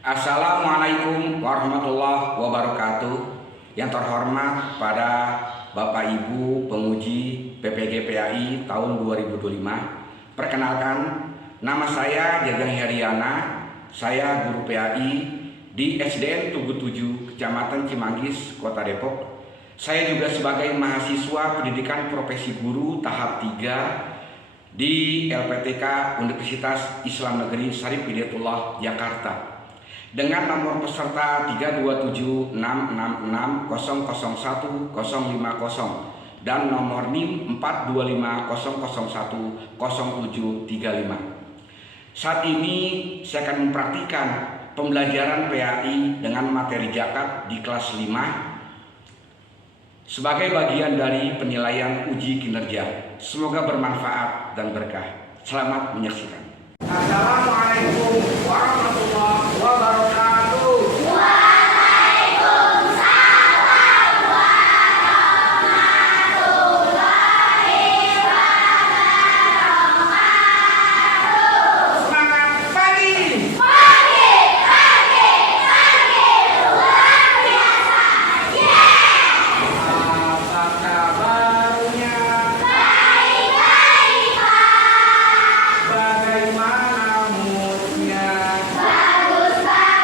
Assalamualaikum warahmatullahi wabarakatuh. Yang terhormat pada Bapak Ibu penguji PPG PAI tahun 2025. Perkenalkan, nama saya Jajang Heriana. Saya guru PAI di SDN Tugu 7, Kecamatan Cimanggis, Kota Depok. Saya juga sebagai mahasiswa pendidikan profesi guru tahap 3 di LPTK Universitas Islam Negeri Syarif Hidayatullah Jakarta dengan nomor peserta 32766600150 dan nomor NIM 4250010735. Saat ini saya akan mempraktikkan pembelajaran PAI dengan materi zakat di kelas 5 sebagai bagian dari penilaian uji kinerja. Semoga bermanfaat dan berkah. Selamat menyaksikan. Assalamualaikum warahmatullahi wabarakatuh. Waalaikumsalam warahmatullahi wabarakatuh. Semangat pagi. Pagi luar biasa. Apa kabarnya? Baik-baik Pak. Bagaimana moodnya? Bagus Pak.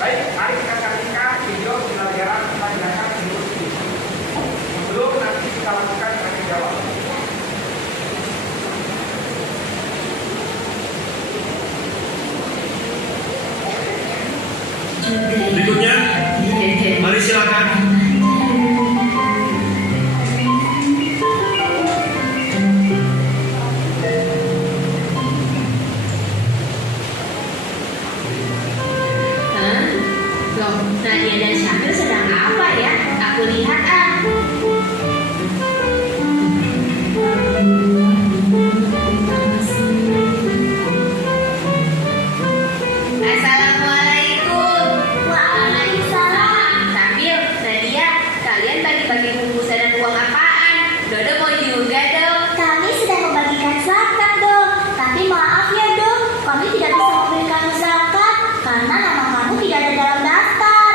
Baik, mari kita saksikan video pembelajaran pelajaran biologi. Sebelum nanti kita lakukan tanya jawab. Berikutnya, mari silakan. Loh, Nadia dan Syamil sedang apa ya? Aku lihat Assalamualaikum. Waalaikumsalam. Syamil, Nadia, kalian bagi-bagi bungkusan dan uang apaan? Dodo mau juga dong. Kami sedang membagikan zakat, dong. Tapi maaf ya, dong. Kami tidak bisa memberikan zakat karena nama kamu tidak ada dalam daftar.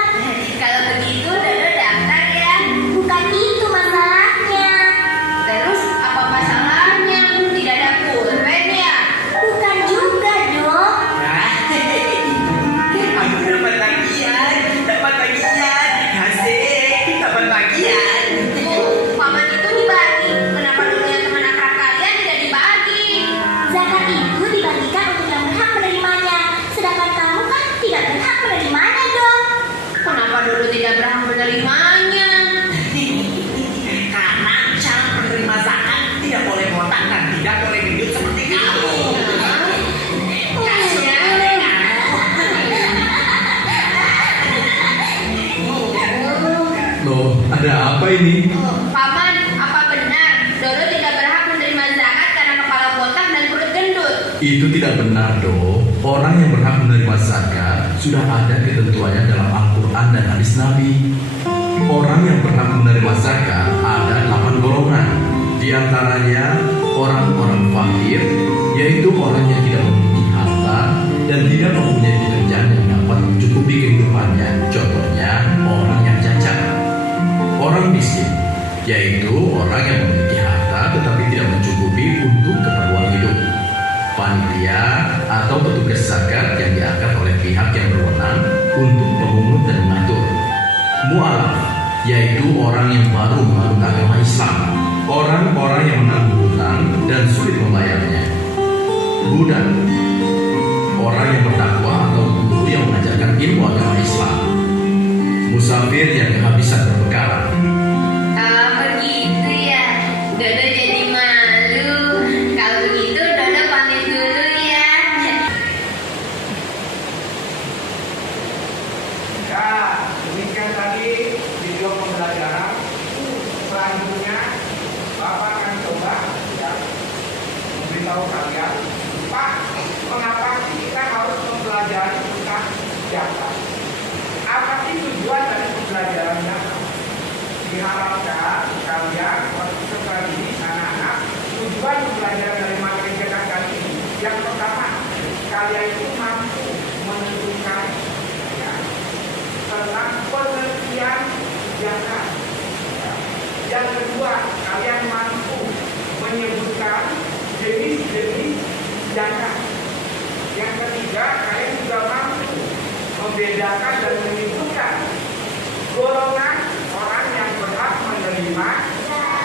Kalau begitu, Dodo daftar ya. Bukan itu masalahnya. Terus apa masalahnya? Tidak ada pulpen ya? Bukan juga, dong. Aku dapat bagian. Asik, dapat bagian. Paman itu dibagi. Kenapa dulu yang teman akrab kalian tidak dibagi? Zakat itu dibagikan untuk yang berhak menerimanya. Sedangkan kamu kan tidak berhak menerimanya, dong. Kenapa dulu tidak berhak menerimanya? Karena calon penerima zakat tidak boleh botak dan tidak boleh gendut seperti kamu. Loh, ada apa ini? Paman, apa benar Dodo tidak berhak menerima zakat karena kepala botak dan perut gendut? Itu tidak benar, Do. Orang yang berhak menerima zakat sudah ada ketentuannya dalam Al-Quran dan hadis Nabi. Orang yang berhak menerima zakat ada 8 golongan. Di antaranya orang-orang fakir, yaitu orang yang tidak memiliki harta dan tidak mempunyai pekerjaan yang dapat mencukupi kehidupannya. Contohnya orang yang cacat. Orang miskin, yaitu orang yang memiliki harta tetapi tidak mencukupi untuk keperluan hidup. Panitia atau petugas zakat yang diangkat oleh pihak yang berwenang untuk memungut dan mengatur. Mu'alaf, yaitu orang yang baru menganut agama Islam. Orang-orang yang menanggung hutang dan sulit membayarnya. Budak, orang yang berdakwah atau guru yang mengajarkan ilmu agama Islam. Musafir yang kehabisan berbekalan. Begitu ya. Dodo jadi malu. Kalau begitu Dodo pamit dulu ya. Ya, demikian tadi video pembelajaran. Selanjutnya, Bapak akan coba ya, memberitahu kalian, Pak, mengapa sih kita harus mempelajari tentang zakat? Apa sih tujuan dari pembelajaran zakat? Diharapkan kalian waktu sekolah ini anak-anak tujuan pembelajaran dari materi zakat kali ini yang pertama, kalian itu mampu menentukan ya, tentang pengertian zakat. Ya. Yang kedua, kalian mampu menyebutkan jenis-jenis zakat. Yang ketiga, kalian juga mampu membedakan dan menyebutkan golongan orang yang berhak menerima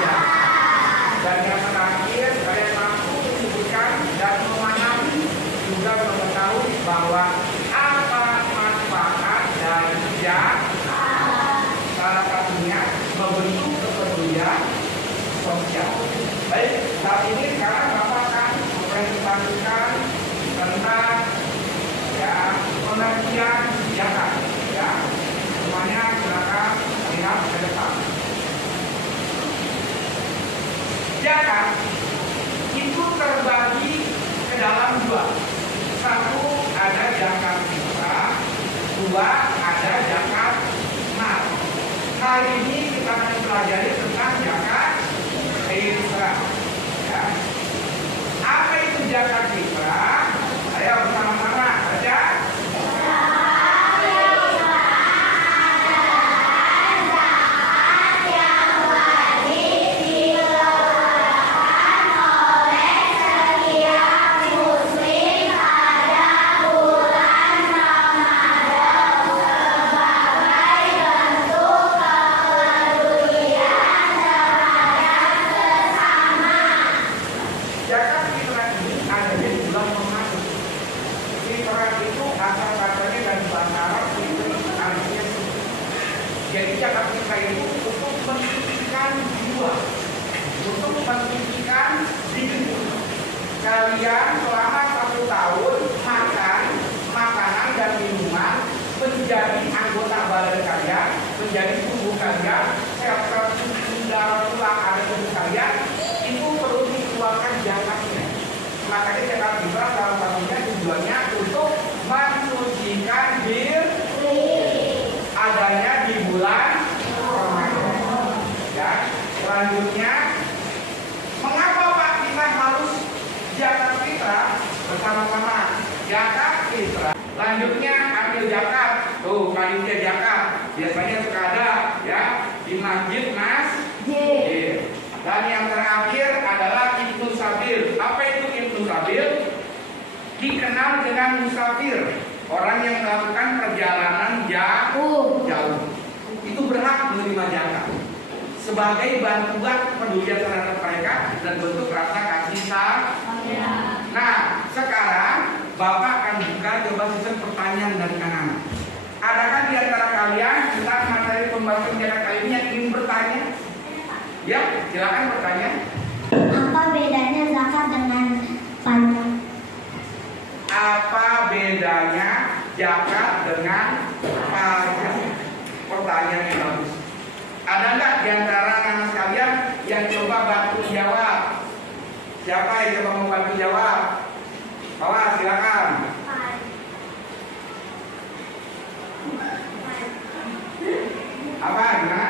zakat. Dan yang terakhir, kalian mampu menyebutkan dan memahami juga mengetahui bahwa apa manfaat dari zakat. Salah satunya membentuk kepedulian sosial. Baik, saat ini sekarang Bapak akan mempresentasikan tentang ya pengertian zakat. Ya, semuanya silakan lihat ke depan. Zakat itu terbagi ke dalam dua. Satu ada zakat fitrah, dua ada zakat mal. Hari ini kita akan pelajari tentang zakat fitrah. Ya. Apa itu zakat fitrah? Ayo bersama-sama baca. zakat fitrah itu untuk mensucikan jiwa, untuk mensucikan diri. Kalian selama 1 tahun makan makanan dan minuman menjadi anggota badan kalian, menjadi tubuh kalian, sel-sel darah tulang ada tubuh kalian, itu perlu dikeluarkan zakatnya. Makanya zakat fitrah salah satunya tujuannya untuk mensucikan diri adanya di bulan Ramadan. Ya, selanjutnya, mengapa Pak kita harus zakat fitrah bersama-sama? Zakat fitrah. Lanjutnya ambil zakat. Tuh, panitia zakat biasanya suka ada ya di masjid masjid. Dan yang terakhir adalah Ibnu Sabil. Apa itu Ibnu Sabil? Dikenal dengan musafir, orang yang melakukan perjalanan jauh. Itu berhak menerima zakat sebagai bantuan pedulian terhadap mereka dan bentuk rasa kasih sayang. Nah, sekarang Bapak akan buka coba sistem pertanyaan dari anak-anak. Adakah di antara kalian tentang materi pembahasan zakat kali ini yang ingin bertanya? Ya, silakan bertanya. Apa bedanya zakat dengan pajak? Apa bedanya zakat dengan pajak? Pertanyaan yang bagus. Ada nggak di antara anak sekalian yang coba bantu jawab? Siapa yang coba mau bantu jawab? Bawah, silakan. Apa? Gimana?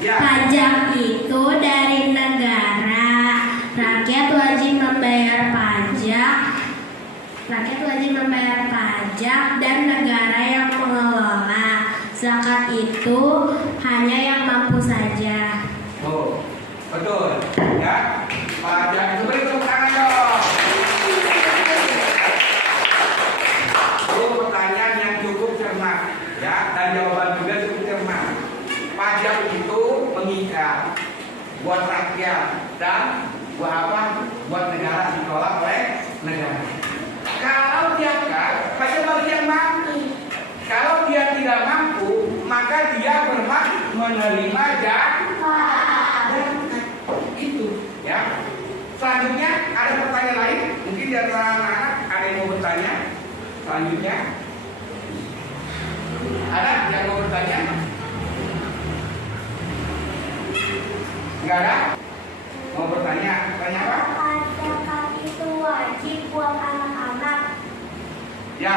Ya. Pajak itu dari negara. Rakyat wajib membayar pajak. Rakyat wajib membayar pajak dan negara yang mengelola. Zakat itu hanya yang mampu saja. Oh, betul. Ya. Pajak itu beri tepuk tangan dong. Itu pertanyaan yang cukup cermat, ya, dan jawaban juga cukup cermat. Pajak itu mengikat buat rakyat dan buat apa? Buat negara, dikelola oleh negara. Kalau zakat, pajak bagi yang mampu. Kalau dia tidak mampu, maka dia berhak menerima zakat. Itu, ya. Selanjutnya ada pertanyaan lain? Mungkin di antara anak-anak ada yang mau bertanya. Selanjutnya, ada yang mau bertanya? Enggak ada? Mau bertanya? Tanya apa? Zakat itu wajib buat anak-anak. Ya,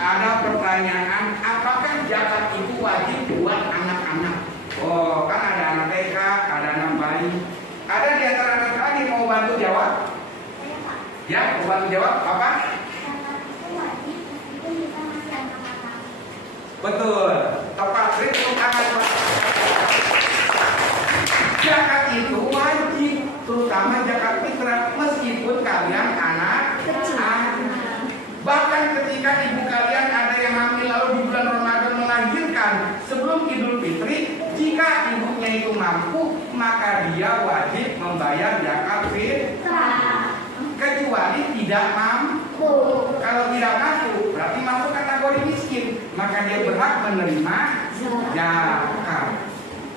ada pertanyaan, apakah zakat itu wajib buat anak-anak? Oh, kan ada anak TK, ada anak bayi. Ada di antara anak lagi yang mau bantu jawab? Ya, mau bantu jawab apa? Zakat itu wajib meskipun kita masih anak-anak. Betul, tepat. Beri tepuk tangan. Zakat itu wajib, terutama zakat fitrah, meskipun kalian anak kecil. Bahkan ketika ibu kalian ada yang hamil lalu di bulan Ramadan melahirkan sebelum Idul Fitri, jika ibunya itu mampu, maka dia wajib membayar zakat fitrah. Kecuali tidak mampu. Kalau tidak mampu, berarti masuk kategori miskin, maka dia berhak menerima zakat.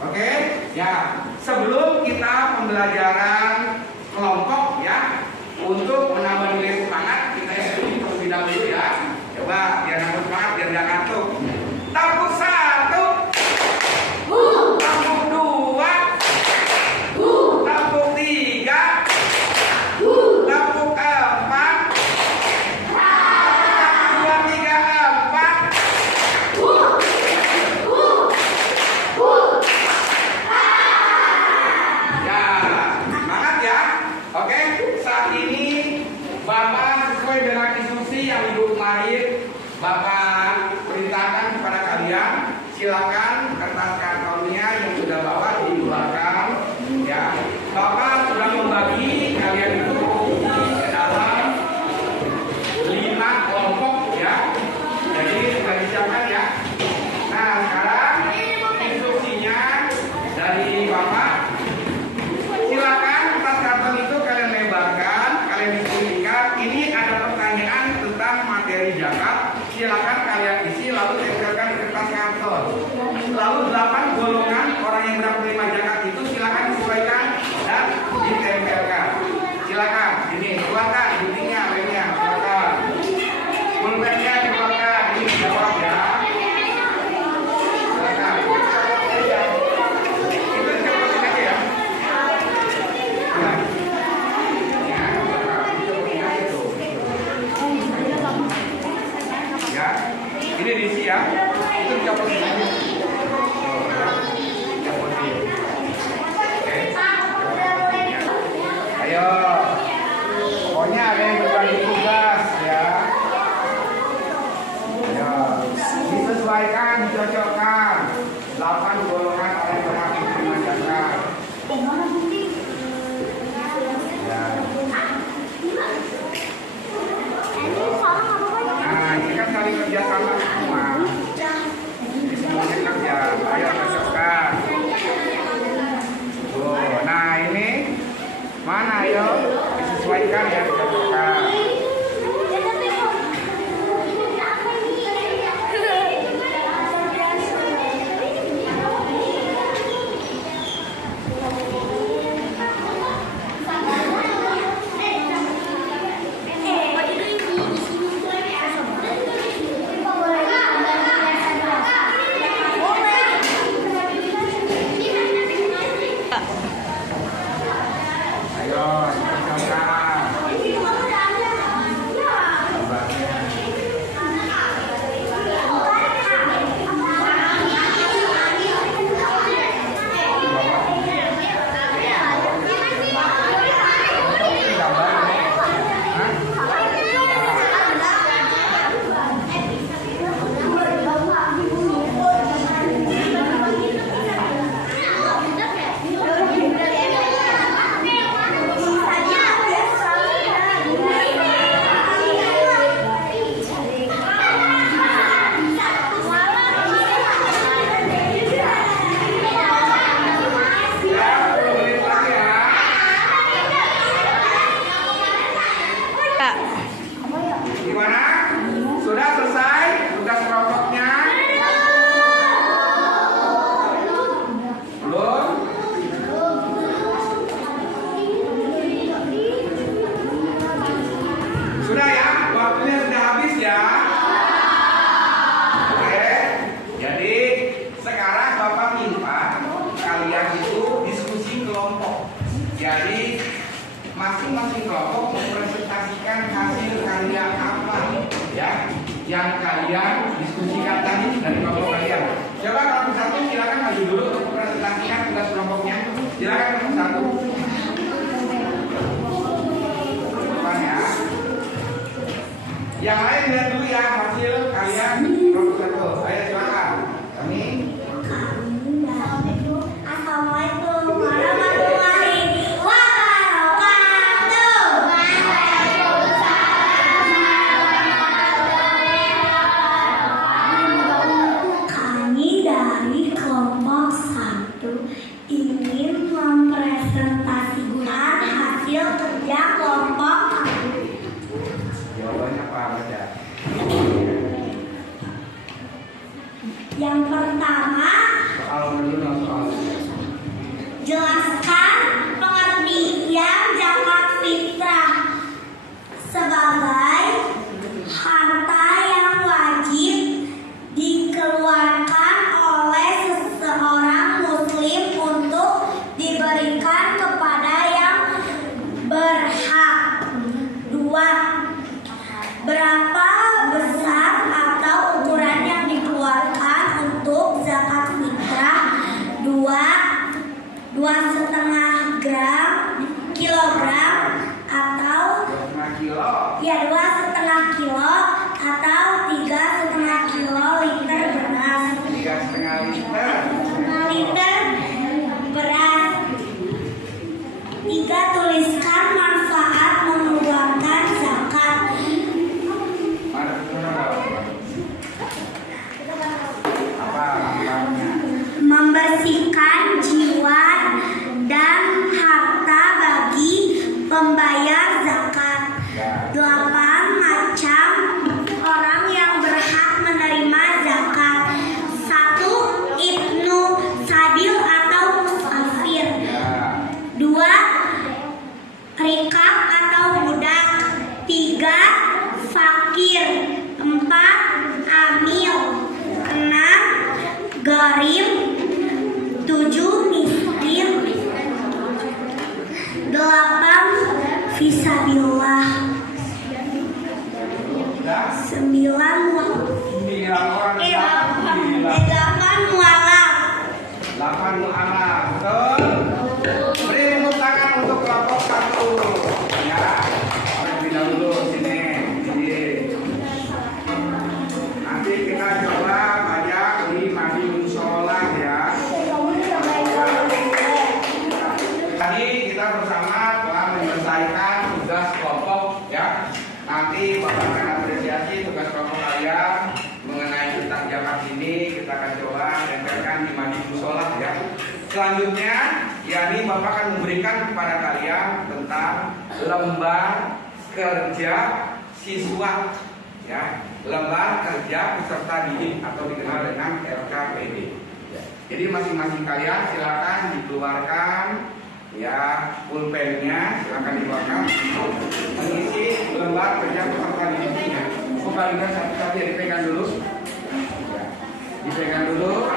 Oke? Ya, sebelum kita pembelajaran kelompok ya, untuk menambah nilai semangat, kita ikuti terlebih dahulu ya. Coba biar nambah semangat, biar nggak ngantuk. Tepuk 1, tepuk 2, tepuk 3, tepuk 4, 2, 3, 4. Ya, semangat ya. Oke, saat ini Bapak sesuai dengan instruksi yang Ibu Mahir Bapak perintahkan kepada kalian, silakan kertas kartonnya yang sudah bawa di belakang ya. Bapak sudah membagi kalian itu ke dalam 5 kelompok ya. Jadi sudah disiapkan ya. Nah, sekarang instruksinya dari Bapak. Silakan kertas karton itu kalian lebarkan, kalian diskusikan. Ini ada pertanyaan tentang materi zakat. Silakan kalian isi lalu tempelkan di kertas kantor. Lalu 8 golongan orang yang berhak menerima zakat itu silakan disesuaikan dan ditempelkan. Silakan, ini keluarkan buktinya, remnya, silakan. Pulpennya dikeluarkan, ini jawab ya. Silakan. Itu copotin aja ya. Ya, ini diisi ya. Itu copotin aja. Copotin. Oke. Ayo. Pokoknya ada yang berbagi tugas ya. Ayo. Disesuaikan, dicocokkan. 8 golongan orang yang berhak menerima zakat. Ya. Nah, ini kan saling kerja sama semua. Ini semuanya kerja. Ayo cocokkan. Oh, nah ini mana ayo disesuaikan ya, cocokkan. Ayo cocokkan. Gimana? Sudah selesai tugas kelompoknya? Belum? Sudah ya? Waktunya sudah habis ya? Oke. Jadi sekarang Bapak minta kalian itu diskusi kelompok. Jadi masing-masing kelompok mempresentasikan hasil karya apa ya yang kalian diskusikan tadi dari kelompok kalian. Coba kelompok satu silakan maju dulu untuk mempresentasikan tugas kelompoknya. Silakan kelompok satu. Depan ya. Yang lain lihat dulu ya hasil kalian kelompok satu. Ayo silakan. Kami. Assalamualaikum warahmatullahi wabarakatuh. Kami dari kelompok 1 ingin mempresentasikan hasil kerja kelompok kami. Jawabannya apa baca? Yang pertama, Soal dulu soal. jelaskan pengertian zakat fitrah sebagai harta yang wajib dikeluarkan oleh seseorang muslim untuk diberikan kepada yang berhak. 2. Berapa besar atau ukuran yang dikeluarkan untuk zakat gharim, 7 miskin, 8 fisabilillah, 9 mualaf. 8 mu'alaf. Betul? Beri tepuk tangan untuk kelompok 1. Ya. Terlebih dahulu sini. Nanti kita coba baca di mandi musola ya. Tadi kita bersama telah menyelesaikan tugas kelompok ya. Nanti Bapak akan apresiasi tugas kelompok kalian mengenai tentang zakat ini. Kita akan coba tempelkan di mandi musola ya. Selanjutnya, yakni Bapak akan memberikan kepada kalian tentang lembar kerja siswa ya, lembar kerja peserta didik atau dikenal dengan LKPD. Jadi masing-masing kalian silakan dikeluarkan ya pulpennya, silakan dikeluarkan untuk mengisi lembar kerja peserta didiknya. Kembalikan satu-satu ya, dipegang dulu. Ya, dipegang dulu.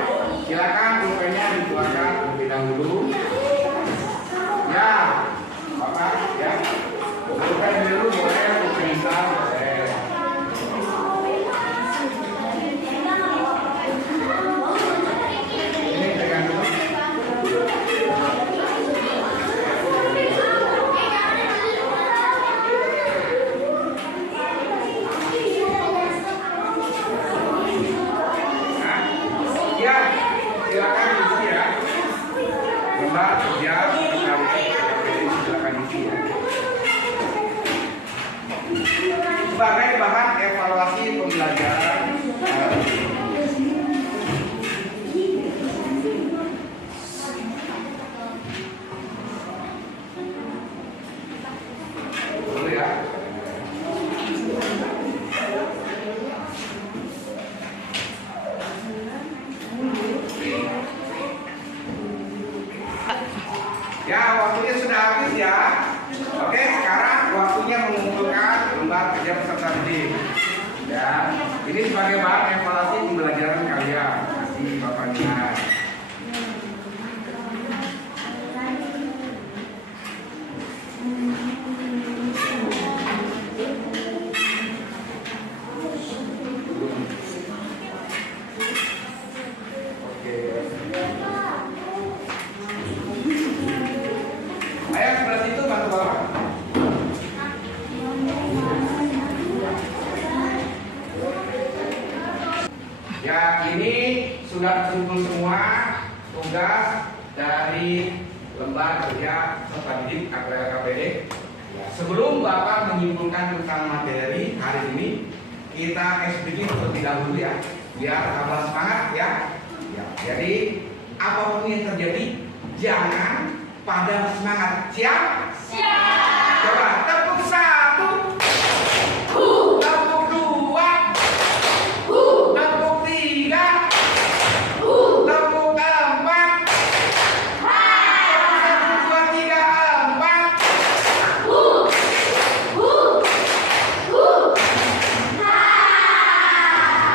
Silakan pulpennya dikeluarkan terlebih dahulu. Ya, Bapak ya. Pulpen dulu boleh, pulpen hitam boleh. Ini pegang dulu. Ya, silakan isi ya. Lembar kerja silakan isi ya. Sebagai bahan evaluasi pembelajaran. Boleh ya. Ya, waktunya sudah habis ya. Oke, sekarang waktunya mengumpulkan lembar kerja peserta didik. Ya, ini sebagai bahan evaluasi pembelajaran kalian. Kasih Bapaknya. Ayo sebelah situ bantu Bapak. Ya, ini sudah terkumpul semua tugas dari lembar kerja peserta didik atau LKPD. Ya, sebelum Bapak menyimpulkan tentang materi hari ini, kita explain terlebih dahulu ya, biar tambah semangat ya. Ya, jadi apapun yang terjadi, jangan pada semangat. Siap? Siap. Coba tepuk 1, tepuk 2, tepuk 3, tepuk 4, 1, 2, 3, 4.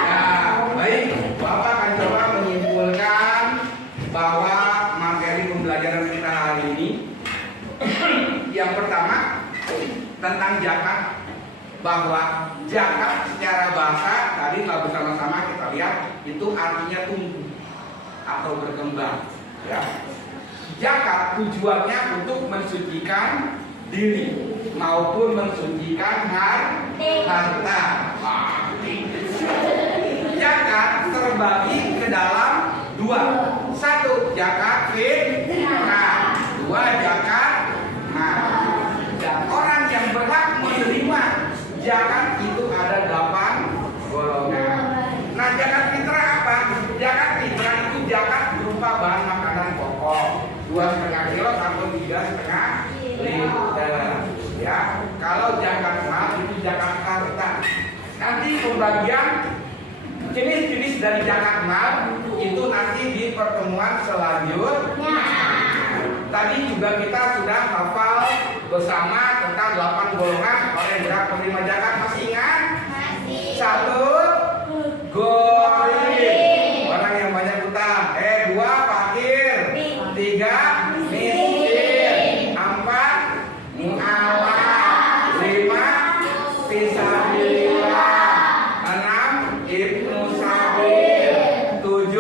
Ya, baik. Bapak akan coba menyimpulkan bahwa materi pembelajaran kita hari ini yang pertama tentang zakat, bahwa zakat secara bahasa tadi telah bersama-sama kita lihat itu artinya tumbuh atau berkembang ya. Zakat tujuannya untuk mensucikan diri maupun mensucikan harta. Zakat terbagi ke dalam 2. 1 zakat fitrah, 2 zakat mal. Dan orang yang berhak menerima zakat itu ada 8 golongan. Nah, zakat fitrah apa? Zakat fitrah itu zakat berupa bahan makanan pokok 2,5 kilo sampai 3,5 liter. Ya, kalau zakat mal itu zakat harta. Nanti pembagian jenis-jenis dari zakat mal itu nanti di pertemuan selanjutnya. Tadi juga kita sudah hafal bersama tentang 8 golongan orang yang berhak menerima zakat. Masih ingat? Masih. 1 gharim, orang yang banyak utang. Ibnu Sabil. 7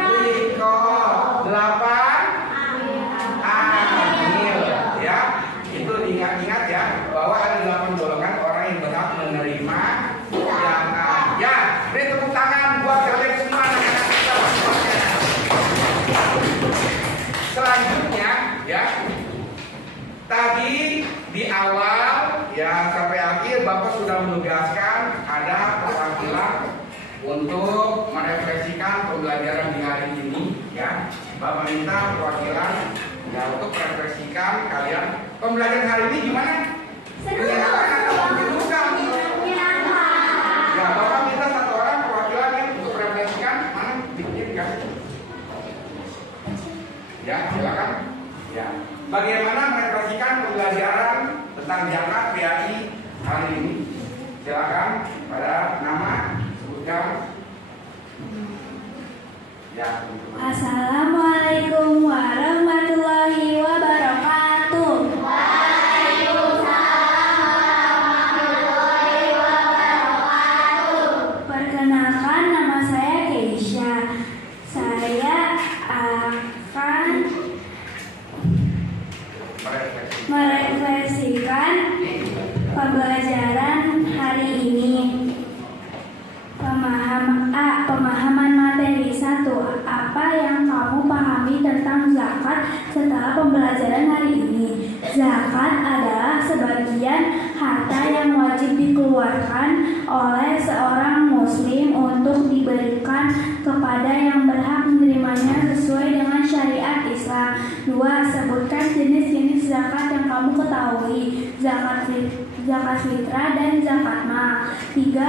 Riko. 8 Amil. Ya, itu ingat-ingat ya bahwa ada 8 golongan orang yang berhak menerima zakat. Ya, beri tepuk tangan buat kalian semua anak-anak kita semuanya. Selanjutnya ya, tadi di awal ya sampai akhir Bapak sudah menugaskan ada perwakilan untuk merefleksikan pembelajaran di hari ini ya. Bapak minta perwakilan ya untuk merefleksikan kalian pembelajaran hari ini gimana? Menyenangkan atau menjenuhkan? Ya, Bapak minta satu orang perwakilan yang untuk merefleksikan mana dikit. Ya, silakan. Ya. Bagaimana merefleksikan pembelajaran tentang zakat PAI hari ini? Silakan pada nama sebutkan. Ya. Assalamualaikum warahmatullahi wabarakatuh. Perkenalkan, nama saya Keisha. Saya akan merefleksikan pembelajaran hari ini. Pemahaman materi 1. Apa yang kamu pahami tentang zakat setelah pembelajaran hari ini? Zakat adalah sebagian harta yang wajib dikeluarkan oleh seorang muslim untuk diberikan kepada yang berhak menerimanya sesuai dengan syariat Islam. 2. Sebutkan jenis-jenis zakat yang kamu ketahui. Zakat fitrah dan zakat mal. 3.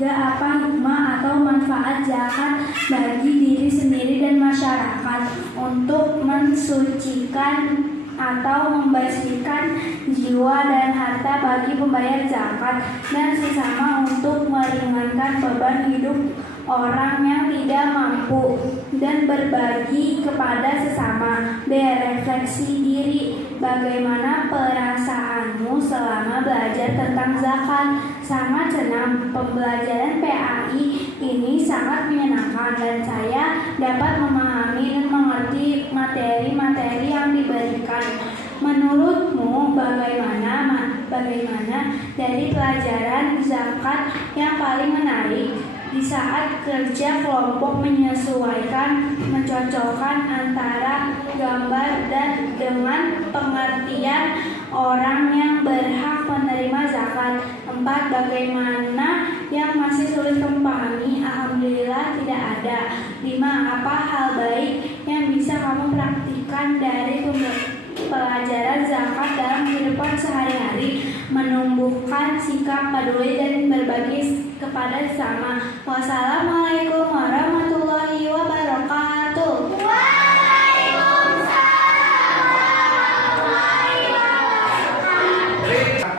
Apa hikmah atau manfaat zakat bagi diri sendiri dan masyarakat untuk mensucikan atau membersihkan jiwa dan harta bagi pembayar zakat dan sesama untuk meringankan beban hidup orang yang tidak mampu dan berbagi kepada sesama. Refleksi diri. Bagaimana perasaanmu selama belajar tentang zakat? Sangat senang. Pembelajaran PAI ini sangat menyenangkan dan saya dapat memahami dan mengerti materi-materi yang diberikan. Menurutmu bagaimana dari pelajaran zakat yang paling menarik? Di saat kerja kelompok mencocokkan antara gambar dan dengan pengertian orang yang berhak menerima zakat. 4. Bagaimana yang masih sulit kamu pahami? Alhamdulillah tidak ada. 5. Apa hal baik yang bisa kamu praktikkan dari pelajaran zakat dalam kehidupan sehari-hari? Menumbuhkan sikap peduli dan berbagi kepada sesama. Wassalamualaikum warahmatullahi wabarakatuh.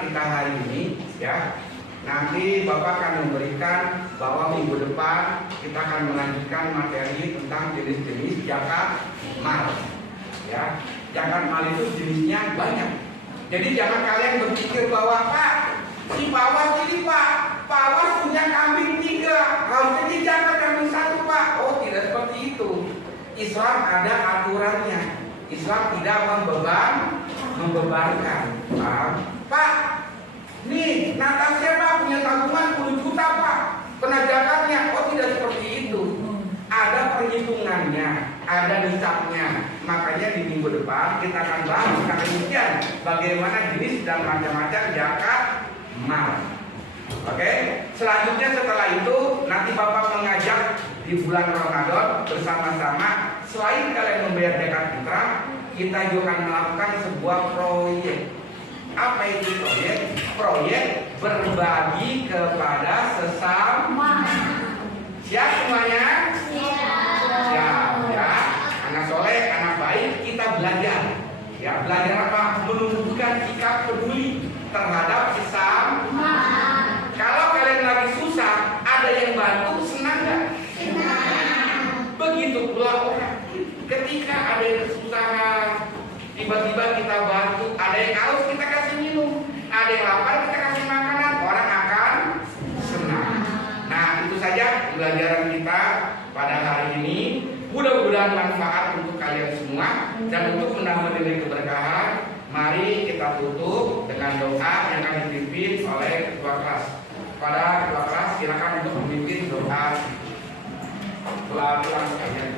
Kita hari ini ya, nanti Bapak akan memberikan bahwa minggu depan kita akan melanjutkan materi tentang jenis-jenis zakat mal. Ya, zakat mal itu jenisnya banyak. Jadi jangan kalian berpikir bahwa Pak, si Pawas ini Pak Pawas punya kambing 3, harusnya dia zakat kambing 1 Pak. Oh, tidak seperti itu. Islam ada aturannya. Islam tidak membebankan. Pak, nih Natasha Pak punya tabungan 10 juta Pak, kena zakatnya. Oh, tidak seperti itu. Ada perhitungannya, ada nisabnya. Makanya di minggu depan kita akan bahas secara rincian bagaimana jenis dan macam-macam zakat mal. Oke, selanjutnya setelah itu nanti Bapak mengajak di bulan Ramadan bersama-sama. Selain kalian membayar zakat fitrah, kita juga akan melakukan sebuah proyek. Apa itu proyek? Proyek berbagi kepada sesama. Siap semuanya? Siap. Ya, anak soleh, anak baik, kita belajar. Ya, belajar apa? Menumbuhkan sikap peduli terhadap sesama. Kalau kalian lagi susah, ada yang bantu, senang nggak? Senang. Begitu pula orang. Ketika ada yang kesusahan, tiba-tiba kita bantu. Ada yang haus, kita kasih minum. Ada yang lapar, kita kasih makanan. Orang akan senang. pada hari ini. Mudah-mudahan manfaat untuk kalian semua dan untuk menambah nilai keberkahan. Mari kita tutup dengan doa yang akan dipimpin oleh ketua kelas. Pada ketua kelas silakan untuk memimpin doa pulang sekalian.